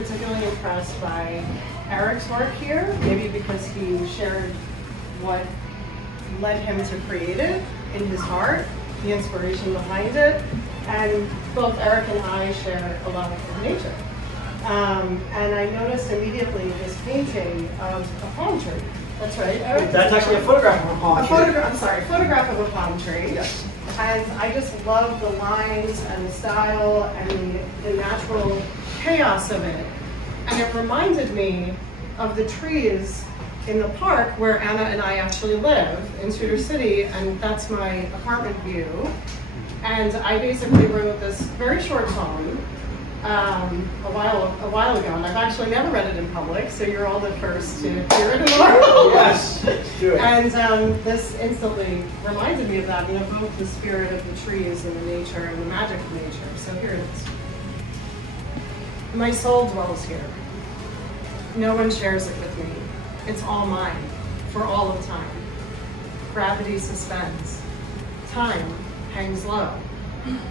Particularly impressed by Eric's work here, maybe because he shared what led him to create it in his heart, the inspiration behind it, and both Eric and I share a love of nature. And I noticed immediately this painting of a palm tree. That's right, Eric? That's actually a photograph of a palm tree. A photograph of a palm tree. Yes. And I just love the lines and the style and the natural chaos of it. And it reminded me of the trees in the park where Anna and I actually live in Tudor City, and that's my apartment view. And I basically wrote this very short poem a while ago, and I've actually never read it in public, so you're all the first to hear it in the world. Yes, do it. And this instantly reminded me of that, and evoked the spirit of the trees and the nature and the magic of nature. So here it is. My soul dwells here. No one shares it with me. It's all mine, for all of time. Gravity suspends. Time hangs low.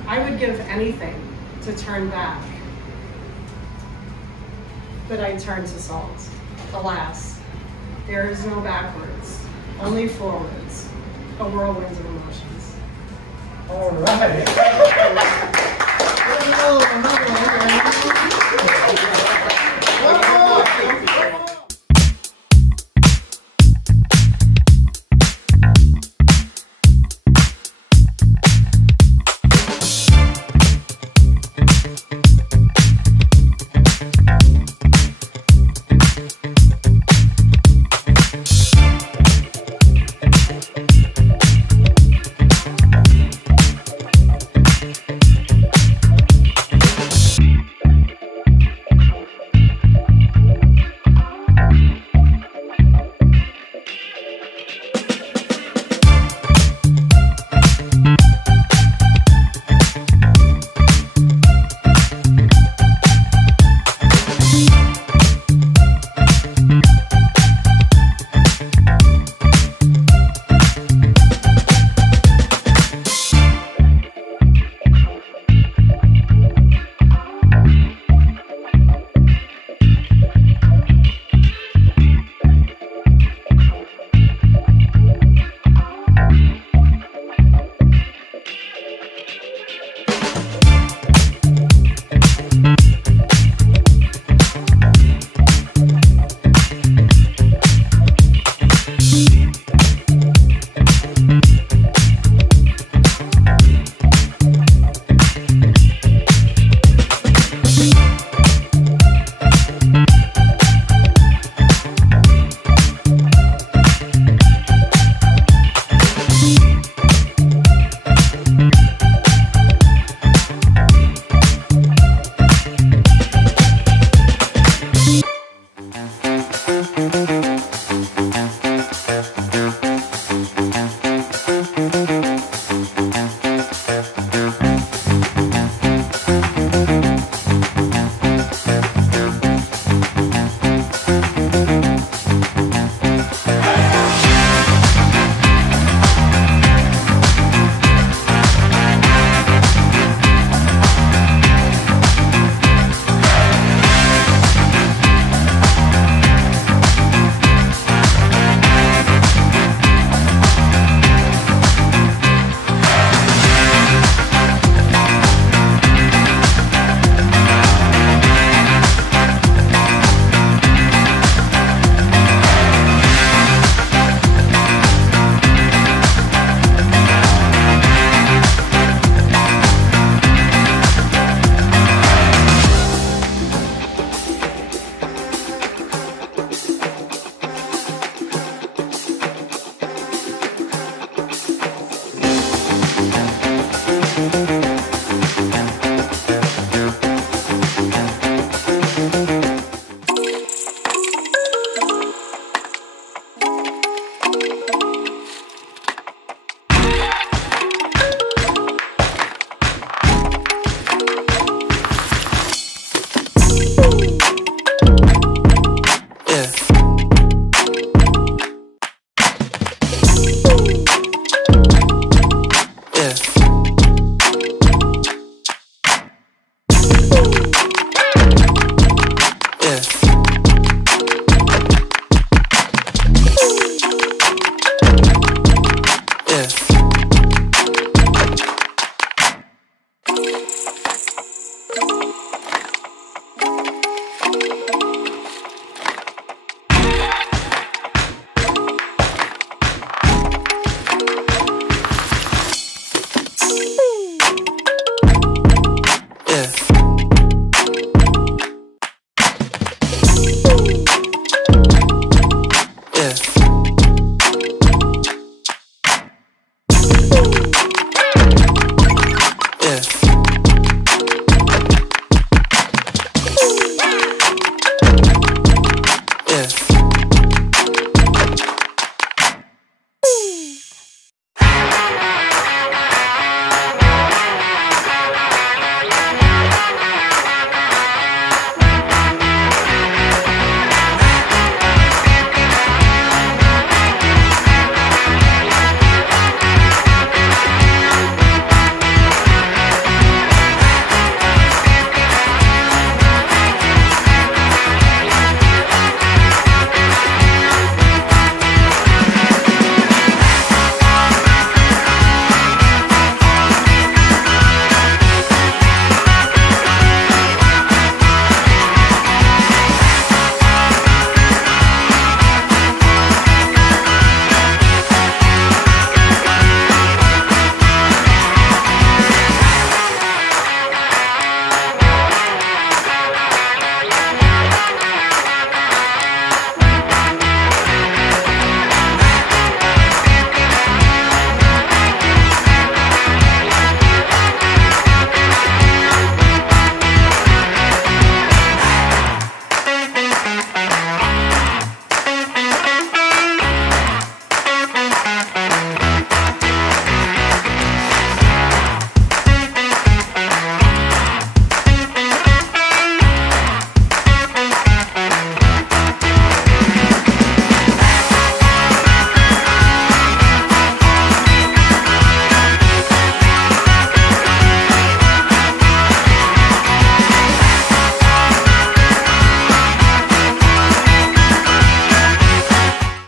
I would give anything to turn back. But I turn to salt. Alas, there is no backwards, only forwards, a whirlwind of emotions. All right.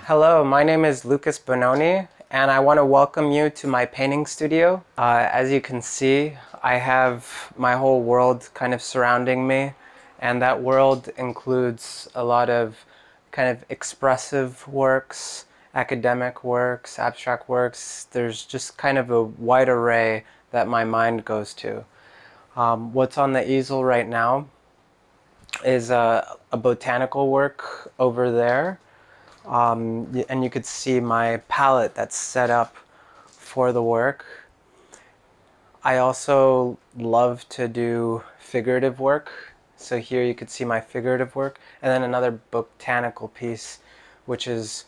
Hello, my name is Lucas Bononi, and I want to welcome you to my painting studio. As you can see, I have my whole world kind of surrounding me, and that world includes a lot of kind of expressive works, academic works, abstract works. There's just kind of a wide array that my mind goes to. What's on the easel right now is a botanical work over there. And you could see my palette that's set up for the work. I also love to do figurative work. So here you could see my figurative work, and then another botanical piece, which is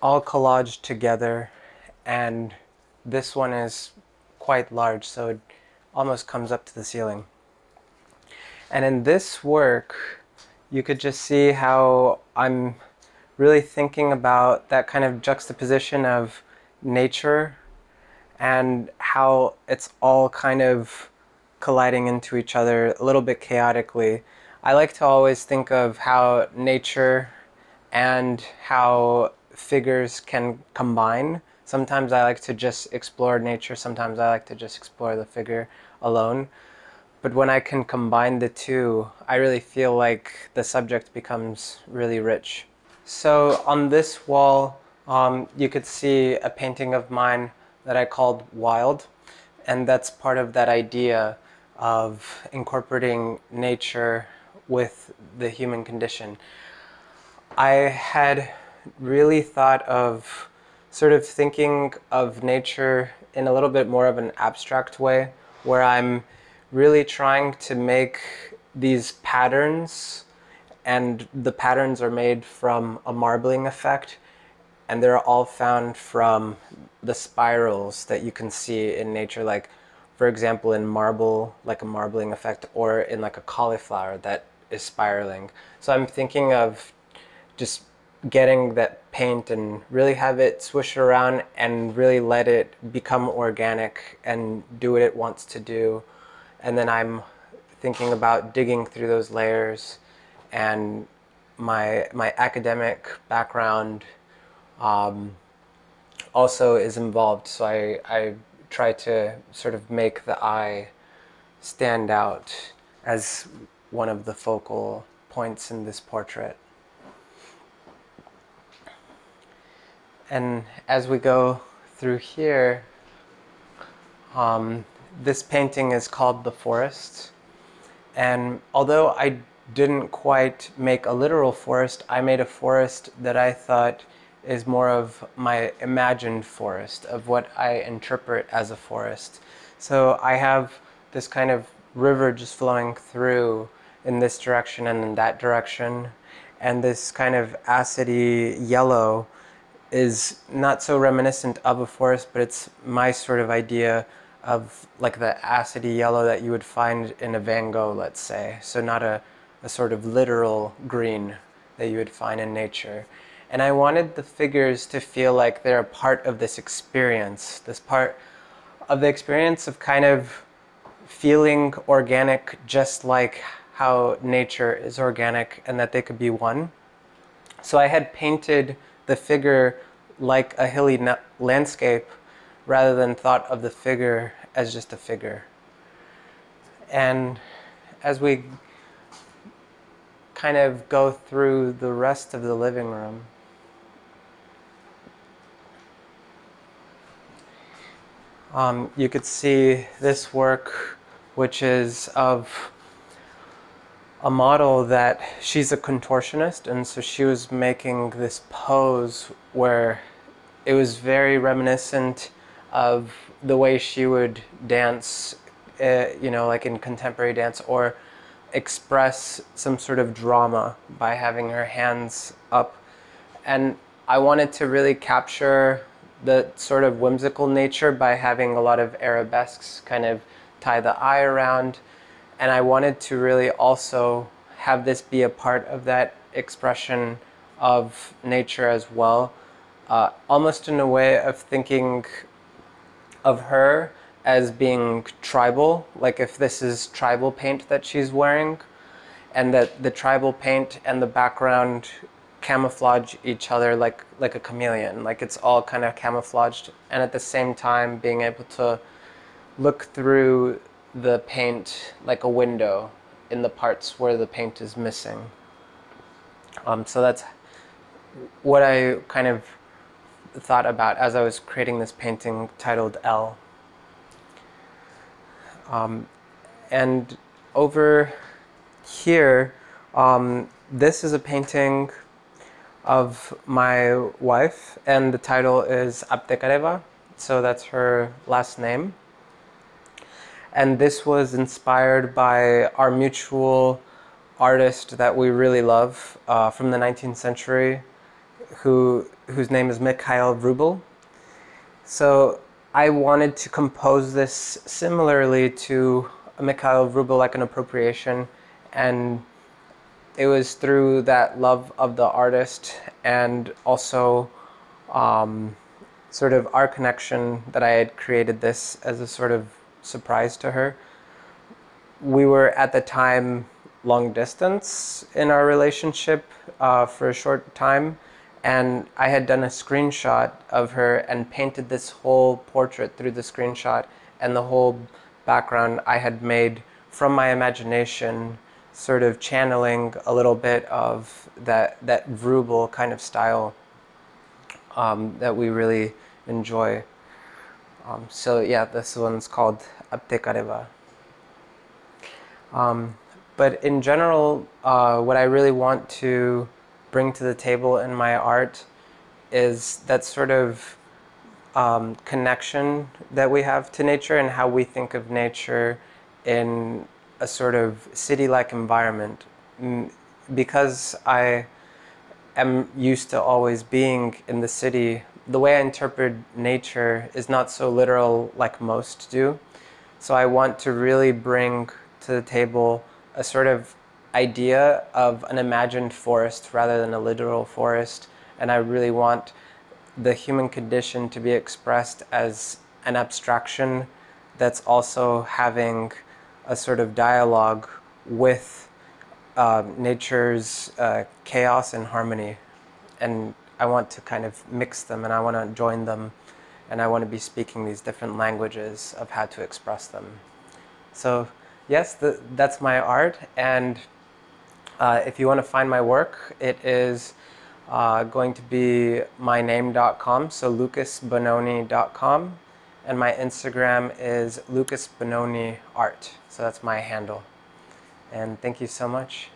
all collaged together. And this one is quite large, so it almost comes up to the ceiling. And in this work, you could just see how I'm really thinking about that kind of juxtaposition of nature and how it's all kind of colliding into each other a little bit chaotically. I like to always think of how nature and how figures can combine. Sometimes I like to just explore nature, sometimes I like to just explore the figure alone. But when I can combine the two, I really feel like the subject becomes really rich. So on this wall, you could see a painting of mine that I called Wild, and that's part of that idea of incorporating nature with the human condition. I had really thought of sort of thinking of nature in a little bit more of an abstract way, where I'm really trying to make these patterns, and the patterns are made from a marbling effect, and they're all found from the spirals that you can see in nature, like for example in marble, like a marbling effect, or in like a cauliflower that is spiraling. So I'm thinking of just getting that paint and really have it swish around and really let it become organic and do what it wants to do. And then I'm thinking about digging through those layers, and my academic background also is involved. So I try to sort of make the eye stand out as one of the focal points in this portrait. And as we go through here, this painting is called The Forest. And although I didn't quite make a literal forest, I made a forest that I thought is more of my imagined forest, of what I interpret as a forest. So I have this kind of river just flowing through in this direction and in that direction. And this kind of acidy yellow is not so reminiscent of a forest, but it's my sort of idea of like the acidy yellow that you would find in a Van Gogh, let's say. So not a sort of literal green that you would find in nature. And I wanted the figures to feel like they're a part of this experience, this part of the experience of kind of feeling organic, just like how nature is organic, and that they could be one. So I had painted the figure like a hilly landscape rather than thought of the figure as just a figure. And as we kind of go through the rest of the living room, you could see this work, which is of a model that she's a contortionist, and so she was making this pose where it was very reminiscent of the way she would dance, you know, like in contemporary dance, or express some sort of drama by having her hands up. And I wanted to really capture the sort of whimsical nature by having a lot of arabesques kind of tie the eye around. And I wanted to really also have this be a part of that expression of nature as well, almost in a way of thinking of her as being tribal, like if this is tribal paint that she's wearing, and that the tribal paint and the background camouflage each other like a chameleon, like it's all kind of camouflaged, and at the same time being able to look through the paint like a window in the parts where the paint is missing. So that's what I kind of thought about as I was creating this painting titled L. And over here, this is a painting of my wife, and the title is Aptekareva, so that's her last name. And this was inspired by our mutual artist that we really love from the 19th century, whose name is Mikhail Wrubel. So I wanted to compose this similarly to Mikhail Wrubel, like an appropriation, and it was through that love of the artist and also sort of our connection that I had created this as a sort of surprise to her. We were at the time long distance in our relationship for a short time, and I had done a screenshot of her and painted this whole portrait through the screenshot, and the whole background I had made from my imagination, sort of channeling a little bit of that Wrubel kind of style that we really enjoy. So yeah, this one's called Aptekareva. But in general, what I really want to bring to the table in my art is that sort of connection that we have to nature and how we think of nature in a sort of city-like environment. Because I am used to always being in the city, the way I interpret nature is not so literal like most do. So I want to really bring to the table a sort of idea of an imagined forest rather than a literal forest. And I really want the human condition to be expressed as an abstraction that's also having a sort of dialogue with nature's chaos and harmony. And I want to kind of mix them, and I want to join them, and I want to be speaking these different languages of how to express them. So yes, that's my art, and If you want to find my work, it is going to be myname.com, so lucasbononi.com, and my Instagram is lucasbononiart, so that's my handle. And thank you so much.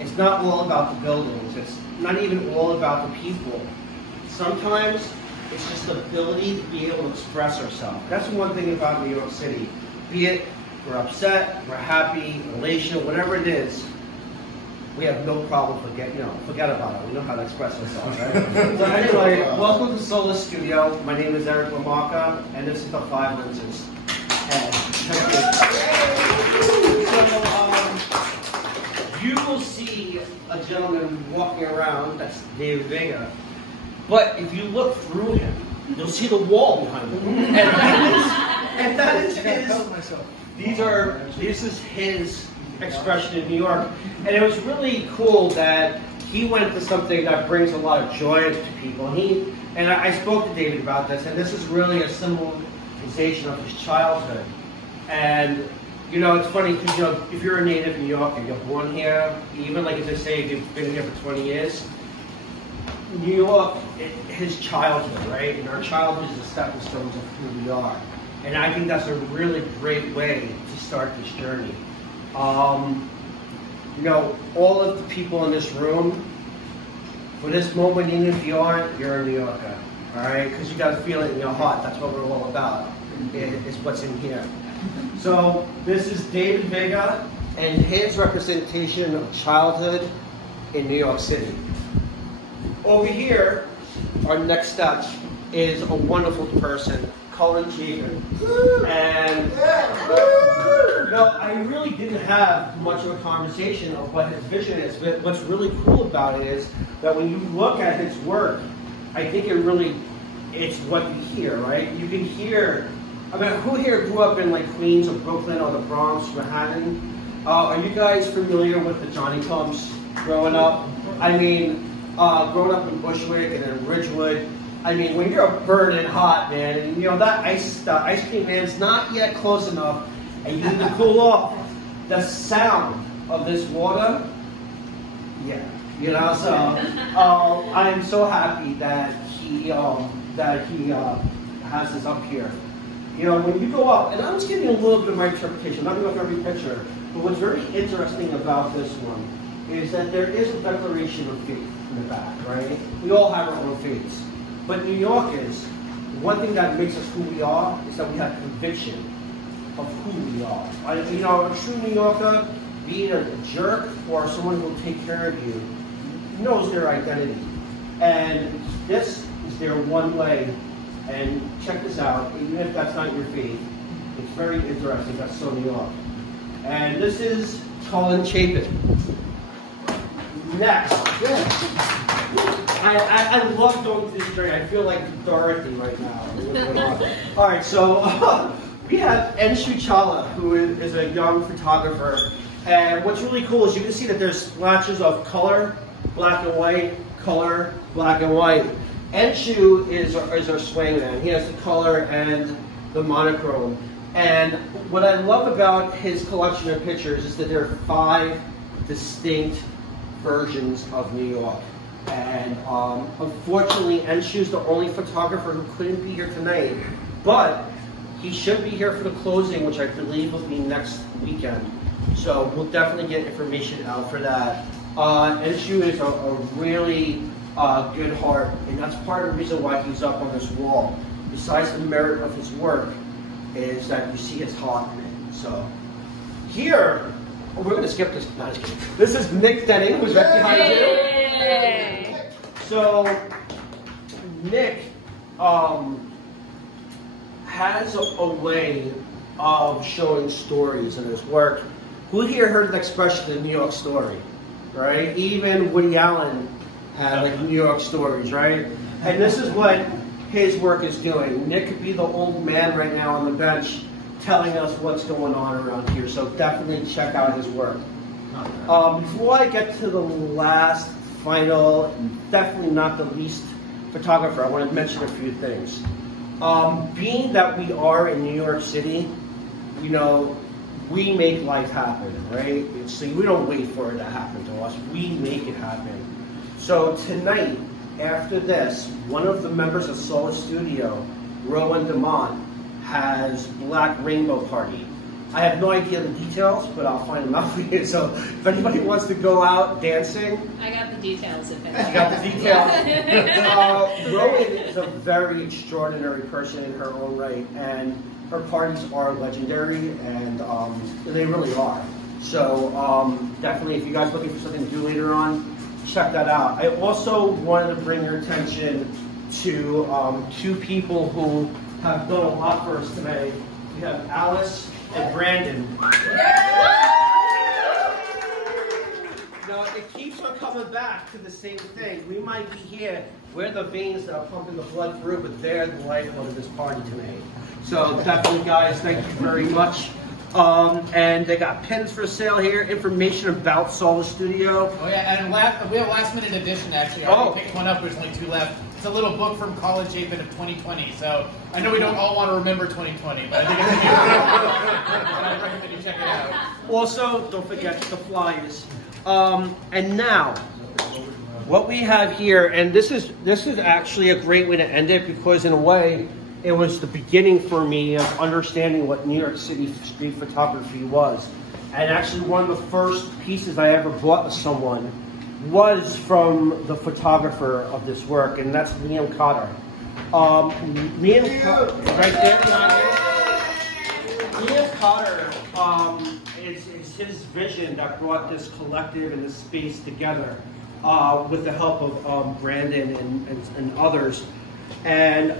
it's not all about the buildings. It's not even all about the people. Sometimes it's just the ability to be able to express ourselves. That's one thing about New York City. Be it we're upset, we're happy, elation, whatever it is, we have no problem forget about it. We know how to express ourselves, right? So anyway, welcome to Solas Studio. My name is Eric Lamarca, and this is the 5 lenses. And so, you will see a gentleman walking around, that's David Vega, but if you look through him, you'll see the wall behind him. And that is his, this is his expression in New York. And it was really cool that he went to something that brings a lot of joy to people. And I spoke to David about this, and this is really a symbolization of his childhood. And you know, it's funny because if you're a native New Yorker, you're born here, even like as I say, if you've been here for 20 years, New York, his childhood, right? And our childhood is the stepping stones of who we are. And I think that's a really great way to start this journey. You know, all of the people in this room, for this moment, even if you aren't, you're a New Yorker, all right? Because you got to feel it in your heart. That's what we're all about. It's what's in here. So this is David Vega and his representation of childhood in New York City. Over here, our next step is a wonderful person, Colin Cheever. And I really didn't have much of a conversation of what his vision is, but what's really cool about it is that when you look at his work, I think it's what you hear, right? You can hear, I mean, who here grew up in like Queens or Brooklyn or the Bronx, Manhattan? Are you guys familiar with the Johnny Clubs growing up? I mean, growing up in Bushwick and in Ridgewood, I mean, when you're burning hot, man, and you know, that ice cream man's not yet close enough, and you need to cool off, the sound of this water, yeah, you know, so I'm so happy that he has this up here. You know, when you go up, and I'm just giving you a little bit of my interpretation, I'm not going to go through every picture, but what's very interesting about this one is that there is a declaration of faith in the back, right? We all have our own faiths. But New Yorkers, one thing that makes us who we are is that we have conviction of who we are. You know, a true New Yorker, be it a jerk or someone who will take care of you, knows their identity. And this is their one way. And check this out, even if that's not your faith, it's very interesting. That's so New York. And this is Colin Chapin. Next. I love going through this journey. I feel like Dorothy right now. All right, so we have Enshu Chawla, who is a young photographer. And what's really cool is you can see that there's splashes of color, black and white, color, black and white. Enshu is our swingman. He has the color and the monochrome. And what I love about his collection of pictures is that there are 5 distinct versions of New York. And unfortunately, Enshu's the only photographer who couldn't be here tonight, but he should be here for the closing, which I believe will be next weekend. So we'll definitely get information out for that. Enshu is a really good heart, and that's part of the reason why he's up on this wall. Besides the merit of his work, is that you see his heart in it. So here, we're going to skip this. No, just kidding. This is Nick Denning, who's right behind you. So Nick has a way of showing stories in his work. Who here heard the expression the New York story, right? Even Woody Allen had like New York stories, right? And this is what his work is doing. Nick could be the old man right now on the bench telling us what's going on around here. So definitely check out his work. Before I get to the last, final, and definitely not the least photographer, I want to mention a few things. Being that we are in New York City, you know, we make life happen, right? So we don't wait for it to happen to us. We make it happen. So tonight, after this, one of the members of Solas Studio, Rowan DeMont, has Black Rainbow Party. I have no idea the details, but I'll find them out for you. So if anybody wants to go out dancing, I got the details. If you got the details. Rowan is a very extraordinary person in her own right, and her parties are legendary, and they really are. So definitely, if you guys are looking for something to do later on, check that out. I also wanted to bring your attention to two people who have done a lot for us today. We have Alice and Brandon. It keeps on coming back to the same thing. We might be here. We're the veins that are pumping the blood through, but they're the lifeblood of this party tonight. So definitely, guys, thank you very much. And they got pins for sale here, information about Solas Studio. Oh yeah, and we have a last minute edition actually. I already picked one up, there's only 2 left. It's a little book from College Apen of 2020. So I know we don't all want to remember 2020, but I think it's a good book. I recommend you check it out. Also, don't forget the flyers. And now, what we have here, and this is actually a great way to end it, because in a way, it was the beginning for me of understanding what New York City street photography was. And actually, one of the first pieces I ever bought with someone was from the photographer of this work, and that's Liam Cotter. Liam Cotter, right there, Liam Cotter, it's his vision that brought this collective and this space together with the help of Brandon and others. And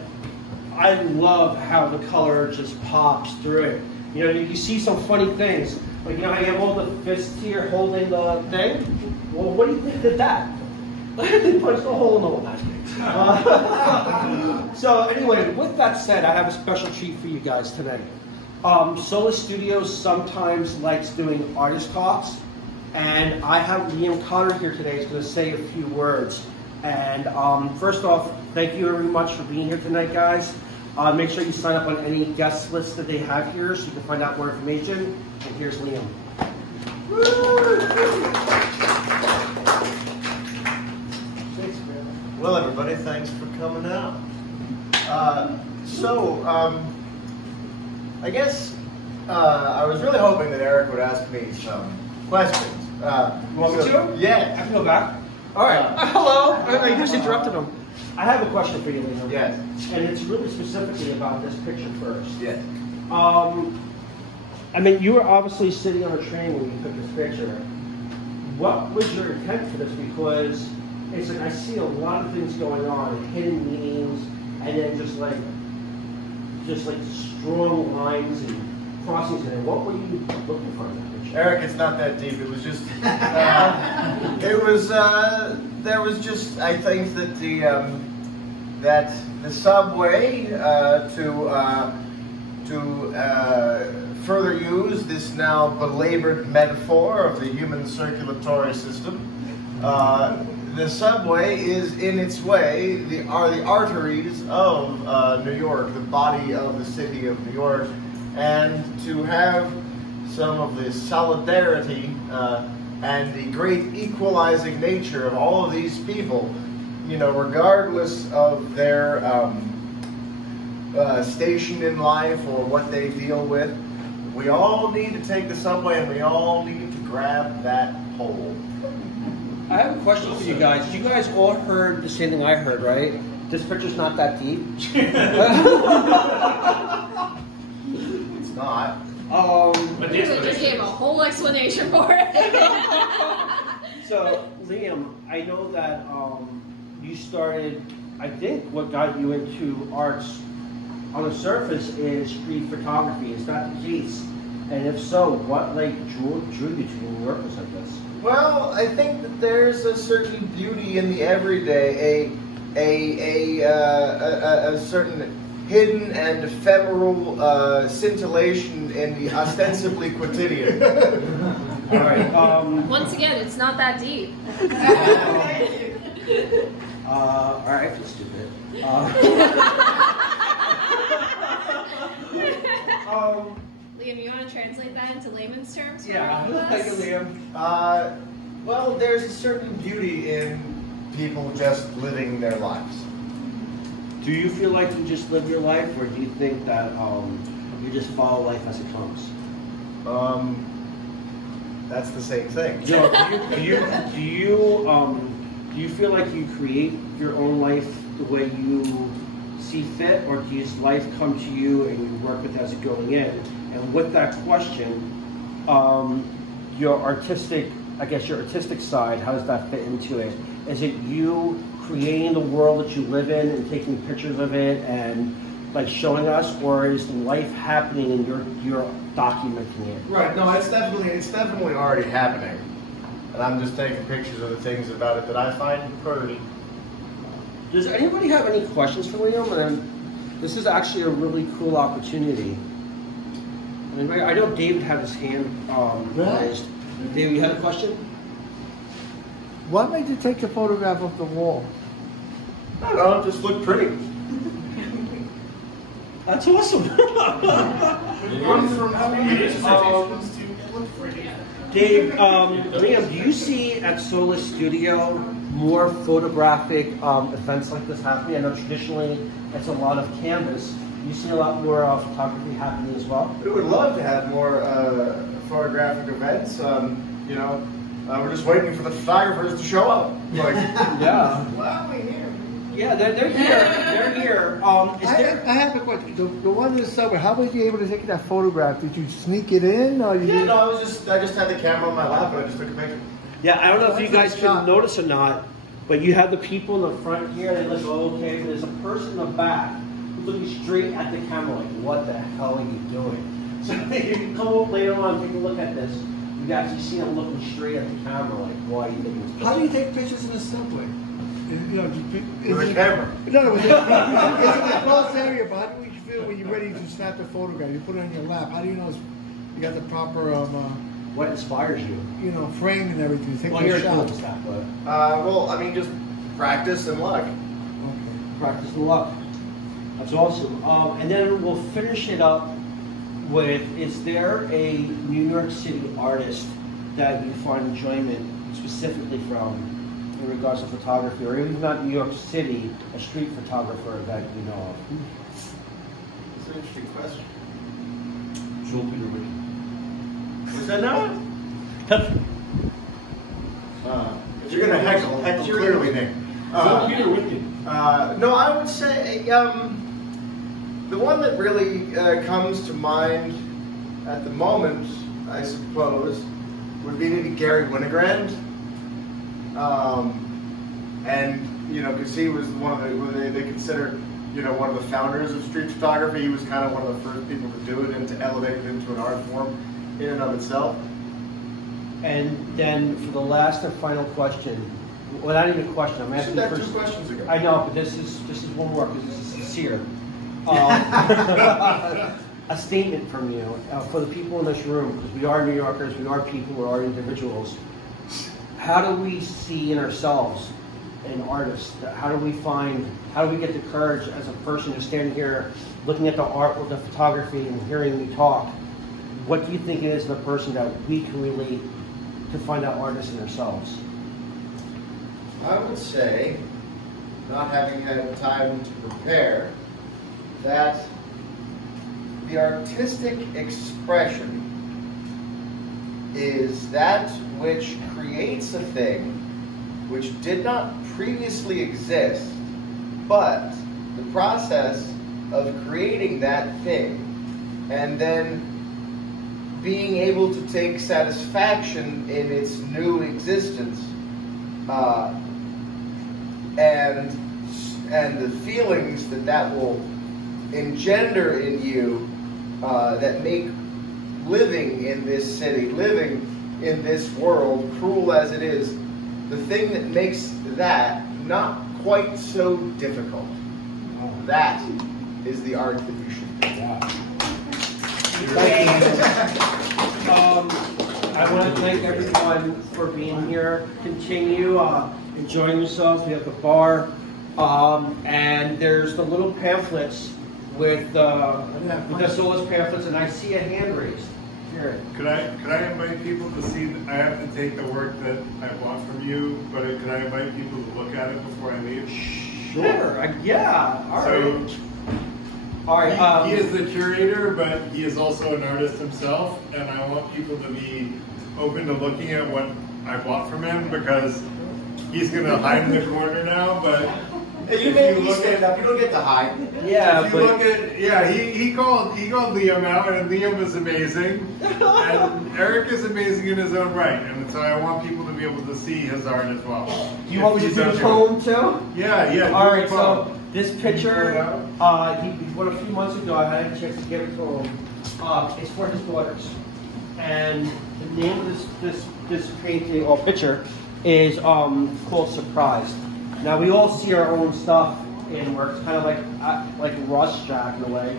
I love how the color just pops through it. You know, you see some funny things. Like, you know how you have all the fists here holding the thing? Well, what do you think did that? They punched a hole in the wall. So anyway, with that said, I have a special treat for you guys today. Solas Studio sometimes likes doing artist talks, and I have Liam Cotter here today who's going to say a few words. And first off, thank you very much for being here tonight, guys. Make sure you sign up on any guest lists that they have here so you can find out more information. And here's Liam. Well, everybody, thanks for coming out. I guess I was really hoping that Eric would ask me some questions. You want me to? Yeah. I can go back. All right. Hello. I just interrupted him. I have a question for you, Liam. Yes. And it's really specifically about this picture first. Yes. I mean, you were obviously sitting on a train when you took this picture. What was your intent for this? Because it's like I see a lot of things going on, hidden meanings, and then just like strong lines and crossings in it. What were you looking for in that picture? Eric, it's not that deep. It was just, there was just, I think that the subway to further use this now belabored metaphor of the human circulatory system. The subway is, in its way, are the arteries of New York, the body of the city of New York, and to have some of the solidarity and the great equalizing nature of all of these people, you know, regardless of their station in life or what they deal with. We all need to take the subway and we all need to grab that pole. I have a question for you guys. You guys all heard the same thing I heard, right? This picture's not that deep. It's not. But you just gave a whole explanation for it. So, Liam, I know that you started, I think what got you into arts on the surface is street photography. Is that the case? And if so, what drew you to New Yorkers like this? Well, I think that there's a certain beauty in the everyday, a certain hidden and ephemeral scintillation in the ostensibly quotidian. All right. Once again, it's not that deep. All right, I feel stupid. Liam, you want to translate that into layman's terms? Yeah, thank you, Liam. Well, there's a certain beauty in people just living their lives. Do you feel like you just live your life, or do you think that you just follow life as it comes? That's the same thing. Joe, do you feel like you create your own life the way you see fit, or does life come to you and you work with it as it's going in? And with that question, your artistic side, how does that fit into it? Is it you creating the world that you live in and taking pictures of it and like showing us, or is life happening and you're documenting it? Right. No, it's definitely already happening, and I'm just taking pictures of the things about it that I find pretty. Does anybody have any questions for Liam? And this is actually a really cool opportunity. I know David had his hand raised. David, you had a question? What made you take a photograph of the wall? I don't know, it just looked pretty. That's awesome. Dave, Liam, do you see at Solas Studio more photographic events like this happening? I know traditionally it's a lot of canvas. Do you see a lot more photography happening as well? We would love to have more photographic events. You know, we're just waiting for the photographers to show up. Like, yeah. Well, we're here. Yeah, they're here. They're here. I have a question. The one this summer, how were you able to take that photograph? Did you sneak it in, or you? Yeah, no, I just had the camera on my lap and I just took a picture. Yeah, I don't know if you guys can notice or not, but you have the people in the front here. They look okay. But there's a person in the back who's looking straight at the camera, like, "What the hell are you doing?" So if you can come up later on and take a look at this, you can actually see them looking straight at the camera, like, "Why are you taking this?" How do you take pictures in the subway? You know, With a camera. No, it's in a closed area, but how do you feel when you're ready to snap the photograph? You put it on your lap. How do you know you got the proper, What inspires you? you know, frame and everything? Take Well, the you're shot. doing stuff, but Well, I mean, just practice and luck. Okay. practice the luck. That's awesome. And then we'll finish it up with: is there a New York City artist that you find enjoyment specifically from in regards to photography, or even not New York City, a street photographer that you know of? It's an interesting question. Was that not? If you're gonna heckle clearly, Nick. No, I would say the one that really comes to mind at the moment, I suppose, would be maybe Gary Winogrand. And you know, because he was one of they consider, you know, one of the founders of street photography. He was kind of one of the first people to do it and to elevate it into an art form in and of itself. And then for the last and final question, well, not even a question. I'm asking that first. 2 questions ago. I know, but this is one more because this is sincere. A statement from you for the people in this room, because we are New Yorkers, we are people, we are individuals. How do we see in ourselves an artist? How do we get the courage as a person who's standing here looking at the art with the photography and hearing me talk? What do you think it is in the person that we can relate to find out artists in ourselves? I would say, not having had time to prepare, that the artistic expression is that which creates a thing which did not previously exist, but the process of creating that thing and then being able to take satisfaction in its new existence, and the feelings that will engender in you, that make living in this city, living in this world, cruel as it is, the thing that makes that not quite so difficult. That is the art that you should do. Thank you. I want to thank everyone for being here. Continue enjoying yourselves. We have the bar, and there's the little pamphlets with the Solas pamphlets, and I see a hand raised. Here. Could I invite people to see? I have to take the work that I bought from you, but could I invite people to look at it before I leave? Sure. Yeah. All right. All right. He is the curator, but he is also an artist himself, and I want people to be open to looking at what I bought from him because he's going to hide in the corner now. But you made me stand up. You don't get to hide. Yeah, if you look at he called Liam out, and Liam is amazing, and Eric is amazing in his own right, and so I want people to be able to see his art as well. Do you want me to do the poem too? Yeah. All right, so this picture, he won a few months ago. I had a chance to give it to him. It's for his daughters, and the name of this painting or picture is called Surprised. Now we all see our own stuff in work. It's kind of like Rust Jack in a way.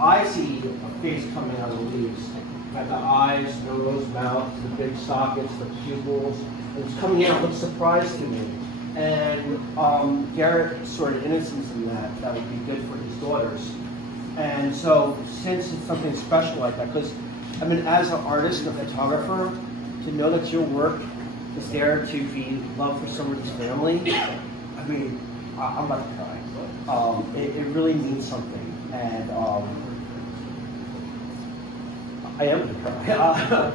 I see a face coming out of the leaves. Got the eyes, nose, mouth, the big sockets, the pupils. It's coming out. It looks surprised to me. And Garrett saw an innocence in that would be good for his daughters. And so, since it's something special like that, because I mean, as an artist and a photographer, to know that your work is there to be love for somebody's family, I mean, I'm about to cry. It really means something, and I am going to cry.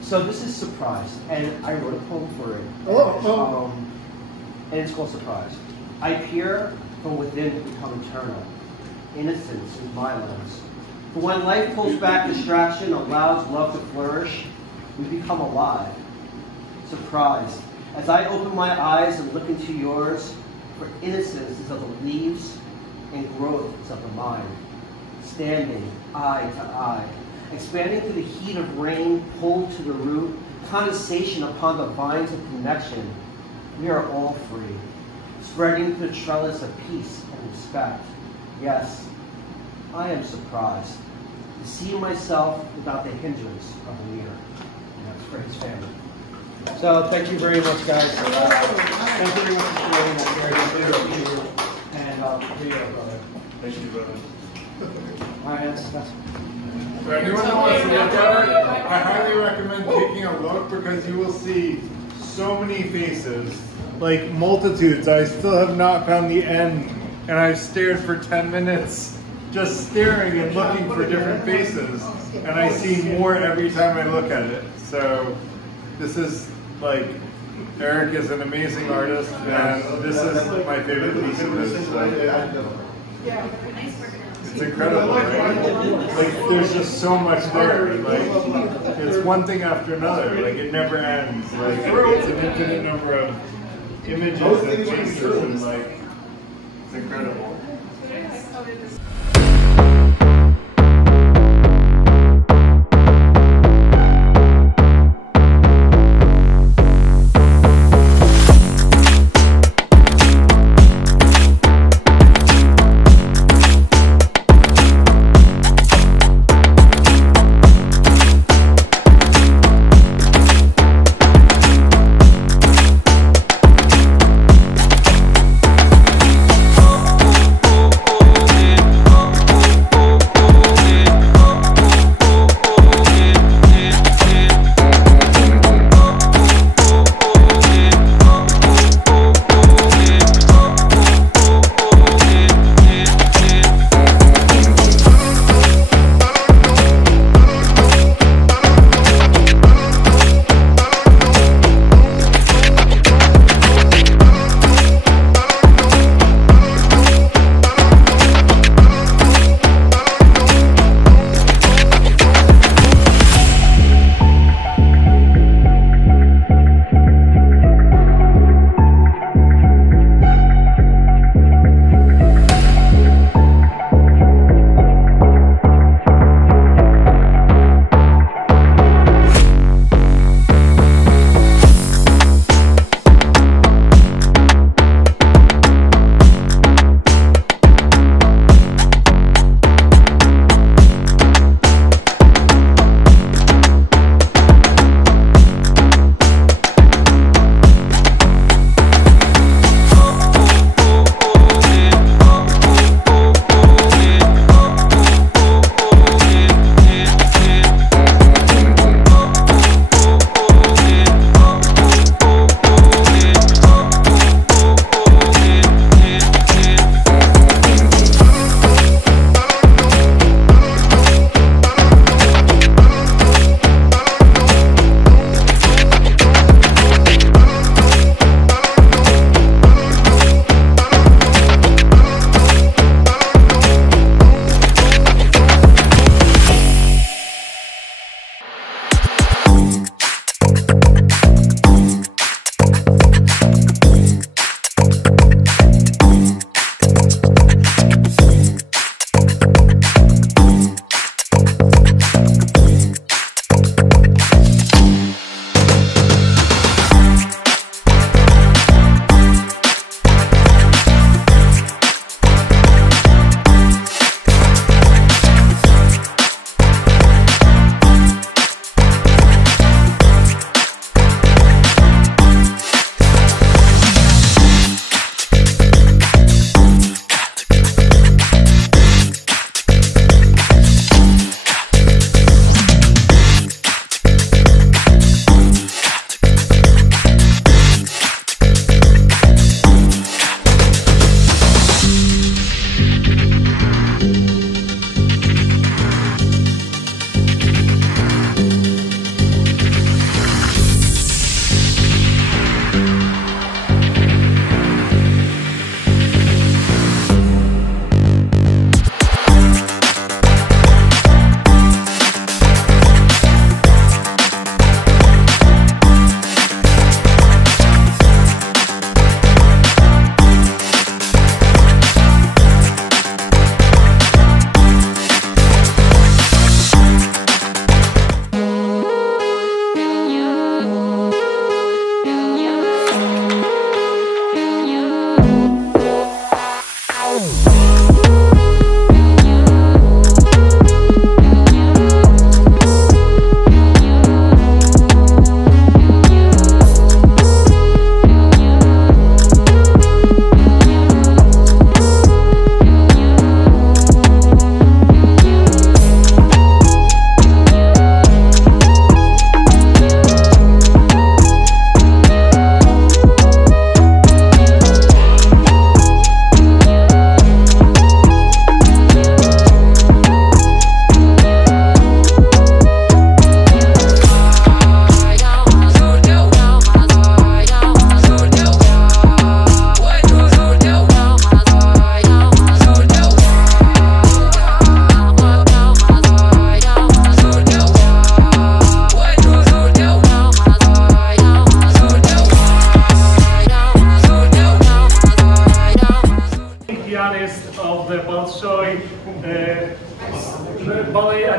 So this is Surprise, and I wrote a poem for it. And it's called Surprise. I peer from within to become eternal. Innocence is my lens. For when life pulls back distraction, allows love to flourish, we become alive. Surprised. As I open my eyes and look into yours, for innocence is of the leaves and growth is of the mind. Standing eye to eye, expanding through the heat of rain, pulled to the root, condensation upon the vines of connection, we are all free, spreading the trellis of peace and respect. Yes, I am surprised to see myself without the hindrance of a mirror. And that's for his family. So thank you very much, guys. Thank you very much for sharing that very good. And here you go, brother. Thank you, brother. All right, that's For anyone that wants to look at it, I highly recommend taking a look because you will see so many faces, like multitudes. I still have not found the end, and I've stared for 10 minutes just staring and looking for different faces, and I see more every time I look at it. So this is like, Eric is an amazing artist, and this is my favorite piece of this. So. It's incredible, right? Like, there's just so much there. Like, it's one thing after another. Like, it never ends. Like, it's an infinite number of images and faces, and like, it's incredible.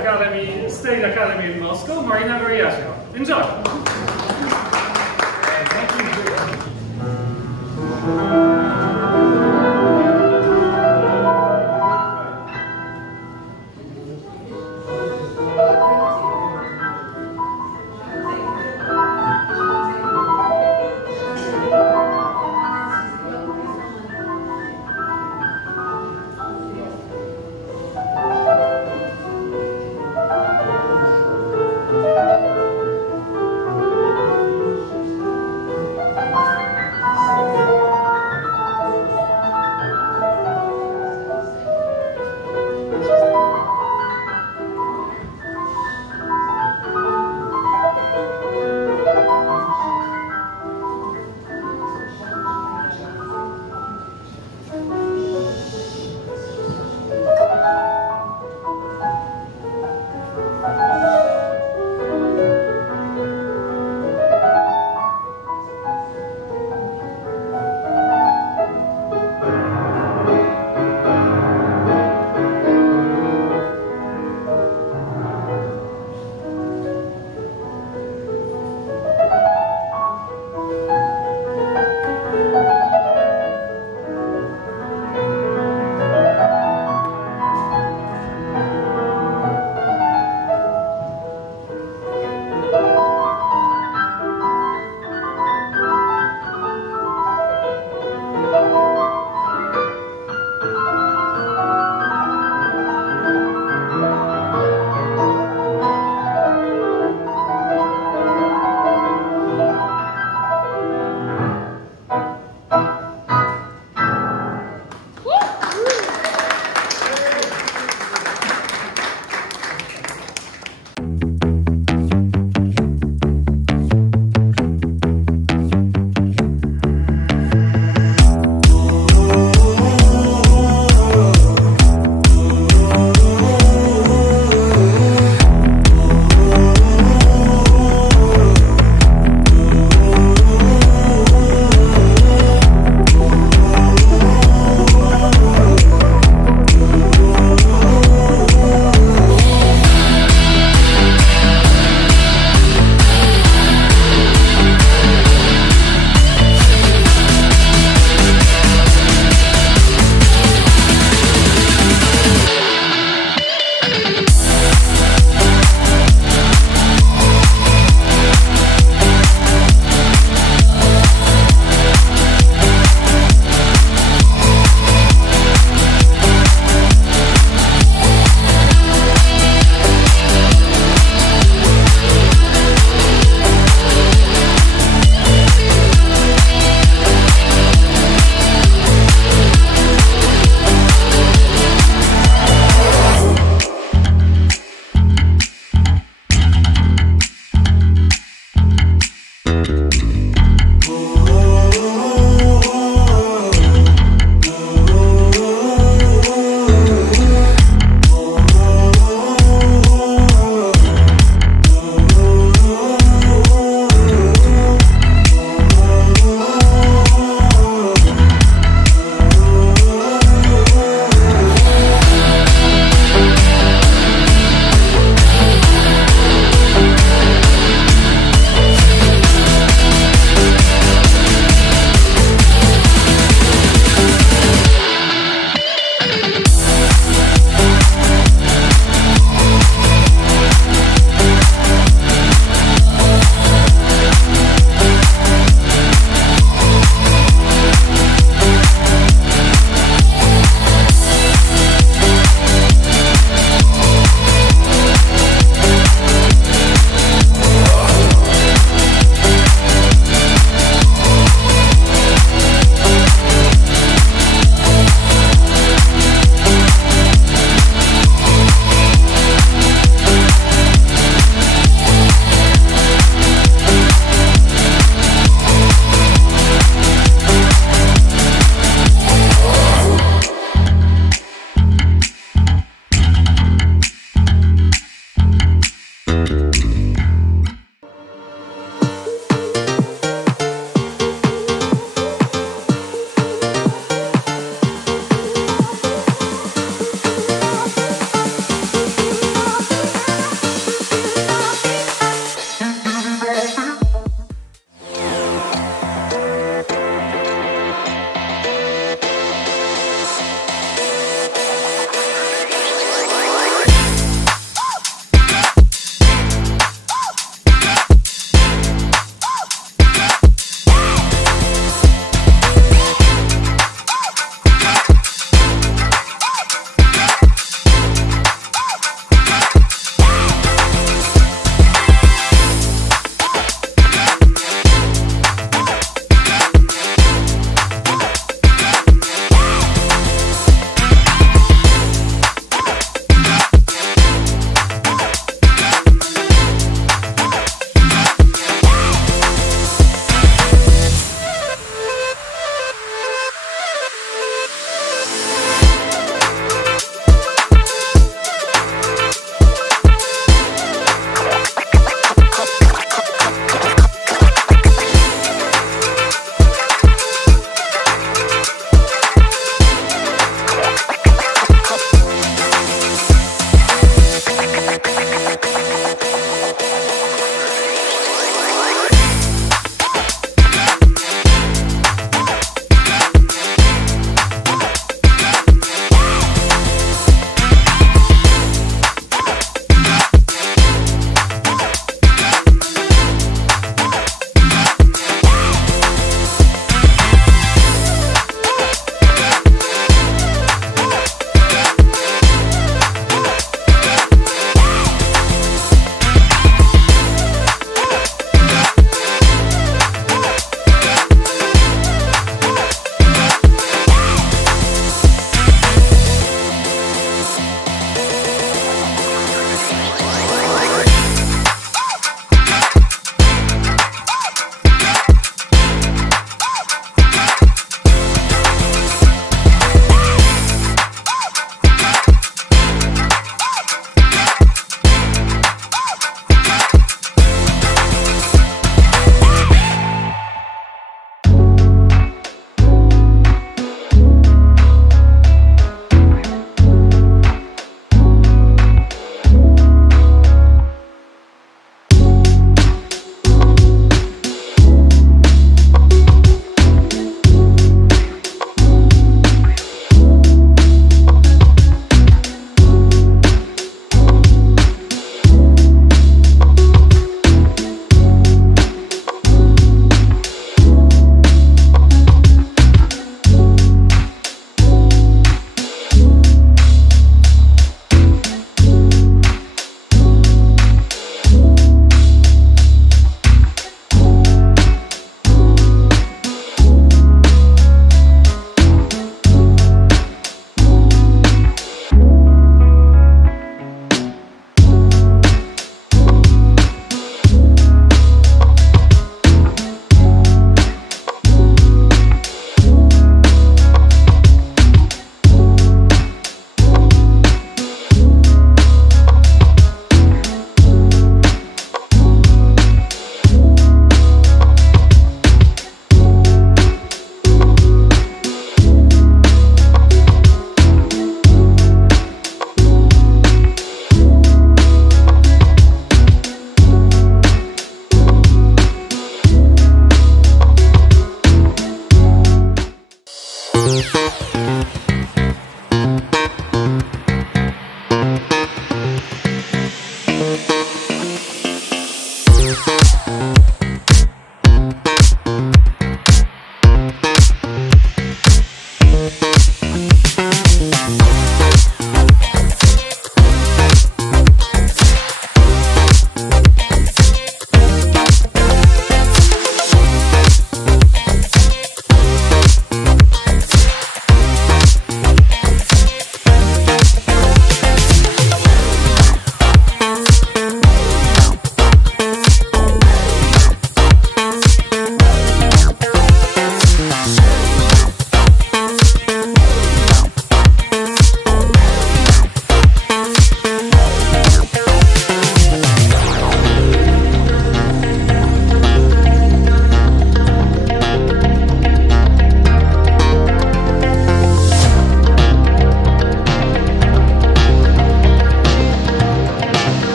Academy, State Academy in Moscow, Marina Goriashko. Enjoy!